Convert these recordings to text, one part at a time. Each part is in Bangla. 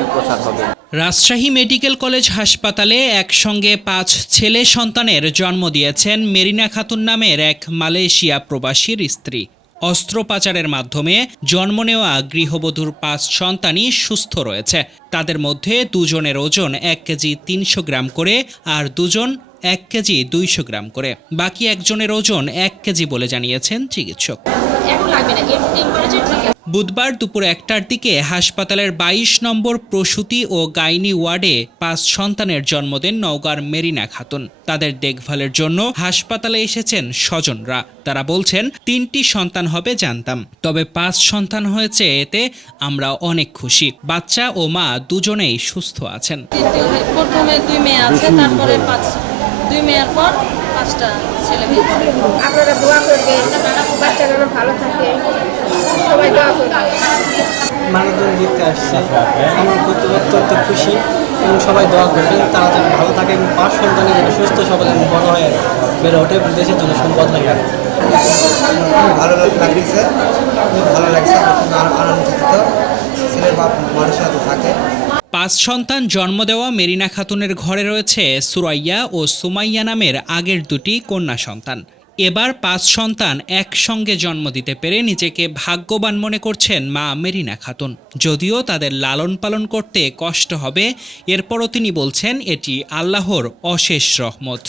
সম্প্রসার হবে। রাজশাহী মেডিকেল কলেজ হাসপাতালে একসঙ্গে পাঁচ ছেলে সন্তানের জন্ম দিয়েছেন মেরিনা খাতুন নামের এক মালয়েশিয়া প্রবাসীর স্ত্রী। অস্ত্রোপচারের মাধ্যমে জন্ম নেওয়া গৃহবধূর পাঁচ সন্তানই সুস্থ রয়েছে। তাদের মধ্যে দুজনের ওজন এক কেজি তিনশো গ্রাম করে আর দুজন এক কেজি দুইশো গ্রাম করে। বাকি একজনের ওজন এক কেজি বলে জানিয়েছেন চিকিৎসক। এখন লাগবে না বুধবার দুপুর একটার দিকে হাসপাতালের ২২ নম্বর প্রসূতি ও গাইনি ওয়ার্ডে পাঁচ সন্তানের জন্ম দেন নওগাঁর মেরিনা খাতুন। তাদের দেখভালের জন্য হাসপাতালে এসেছেন স্বজনরা। তারা বলছেন তিনটি সন্তান হবে জানতাম। তবে পাঁচ সন্তান হয়েছে এতে আমরা অনেক খুশি। বাচ্চা ও মা দুজনেই সুস্থ আছেন। প্রথমে দুই মেয়ে আছে তারপরে পাঁচ। দুই মেয়ের পর পাঁচটা ছেলে মেয়ে আপনারা দোয়া করবেন বাচ্চারা যেন ভালো থাকে। মানুষজন দেখতে আসছে। আমার করতে অত্যন্ত খুশি এবং সবাই দোয়া করবেন। তারা যেন ভালো থাকে এবং পাঁচ সন্তানের যেন সুস্থ সবাই যেন বড় হয়ে বেড়ে ওঠে দেশের জন্য সম্পদ হয়ে। গেল ভালো লাগছে খুব ভালো লাগছে। আনন্দিত। ছেলের বাপ মানুষের সাথে থাকে। পাঁচ সন্তান জন্ম দেওয়া মেরিনা খাতুনের ঘরে রয়েছে সুরাইয়া ও সুমাইয়া নামের আগের দুটি কন্যা সন্তান। এবার পাঁচ সন্তান একসঙ্গে জন্ম দিতে পেরে নিজেকে ভাগ্যবান মনে করছেন মা মেরিনা খাতুন। যদিও তাদের লালন পালন করতে কষ্ট হবে, এরপরও তিনি বলছেন এটি আল্লাহর অশেষ রহমত।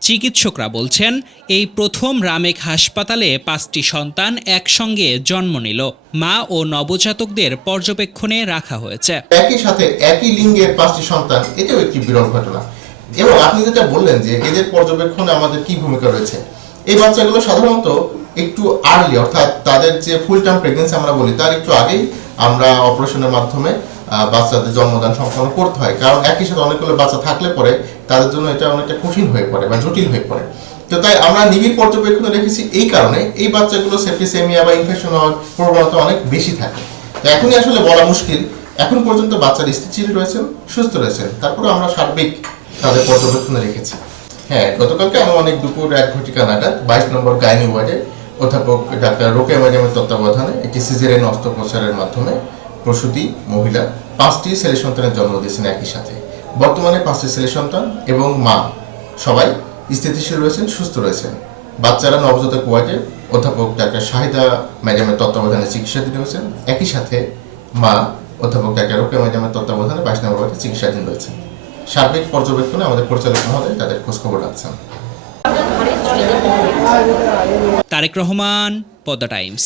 চিকিৎসকরা বলছেন, এই প্রথম রামেক হাসপাতালে পাঁচটি সন্তান একসঙ্গে জন্ম নিল। মা ও নবজাতকদের পর্যবেক্ষণে রাখা হয়েছে। একই সাথে একই লিঙ্গের পাঁচটি সন্তান, এটাও একটি বিরল ঘটনা। এবং আপনি যেটা বললেন যে এদের পর্যবেক্ষণে আমাদের কি ভূমিকা রয়েছে, এই বাচ্চাগুলো সাধারণত একটু আর্লি অর্থাৎ তাদের যে ফুল টার্ম প্রেগনেন্সি আমরা বলি, তার একটু আগেই আমরা অপারেশনের মাধ্যমে বাচ্চাদের জন্মদান সম্পন্ন করতে হয়। কারণ একই সাথে অনেকগুলো বাচ্চা থাকলে পরে তাদের জন্য এটা অনেকটা কঠিন হয়ে পড়ে বা জটিল হয়ে পড়ে। তো তাই আমরা নিবিড় পর্যবেক্ষণে রেখেছি এই কারণে এই বাচ্চাগুলো সেপ্টিসেমিয়া বা ইনফেকশন হওয়ার প্রবণতা অনেক বেশি থাকে। তো এখনই আসলে বলা মুশকিল, এখন পর্যন্ত বাচ্চার স্থিতিশীল রয়েছেন, সুস্থ রয়েছেন তারপরে আমরা সার্বিক তাদের পর্যবেক্ষণে রেখেছি। হ্যাঁ গতকালকে আমি অনেক দুপুর এক ঘটিকা নাগাদ বাইশ নম্বর গাইনি ওয়ার্ডে অধ্যাপক ডাক্তার রোকে ম্যাডামের তত্ত্বাবধানে একটি সিজারেন অস্ত্রোপচারের মাধ্যমে প্রসূতি, মহিলা, পাঁচটি ছেলে সন্তানের জন্ম দিয়েছেন একই সাথে। বর্তমানে পাঁচটি ছেলে সন্তান এবং মা। সবাই স্থিতিশীল রয়েছেন, সুস্থ রয়েছেন। বাচ্চারা নবজাতক ওয়ার্ডে অধ্যাপক ডাক্তার শাহিদা ম্যাডামের তত্ত্বাবধানে চিকিৎসাধীন রয়েছেন। একই সাথে মা অধ্যাপক ডাক্তার রোকে ম্যাডামের তত্ত্বাবধানে বাইশ নম্বর ওয়ার্ডে চিকিৎসাধীন রয়েছেন। সার্বিক পর্যবেক্ষণে আমাদের পরিচালক মহোদয় তাদের খোঁজখবর রাখছেন। তারেক রহমান পদ্মা টাইমস।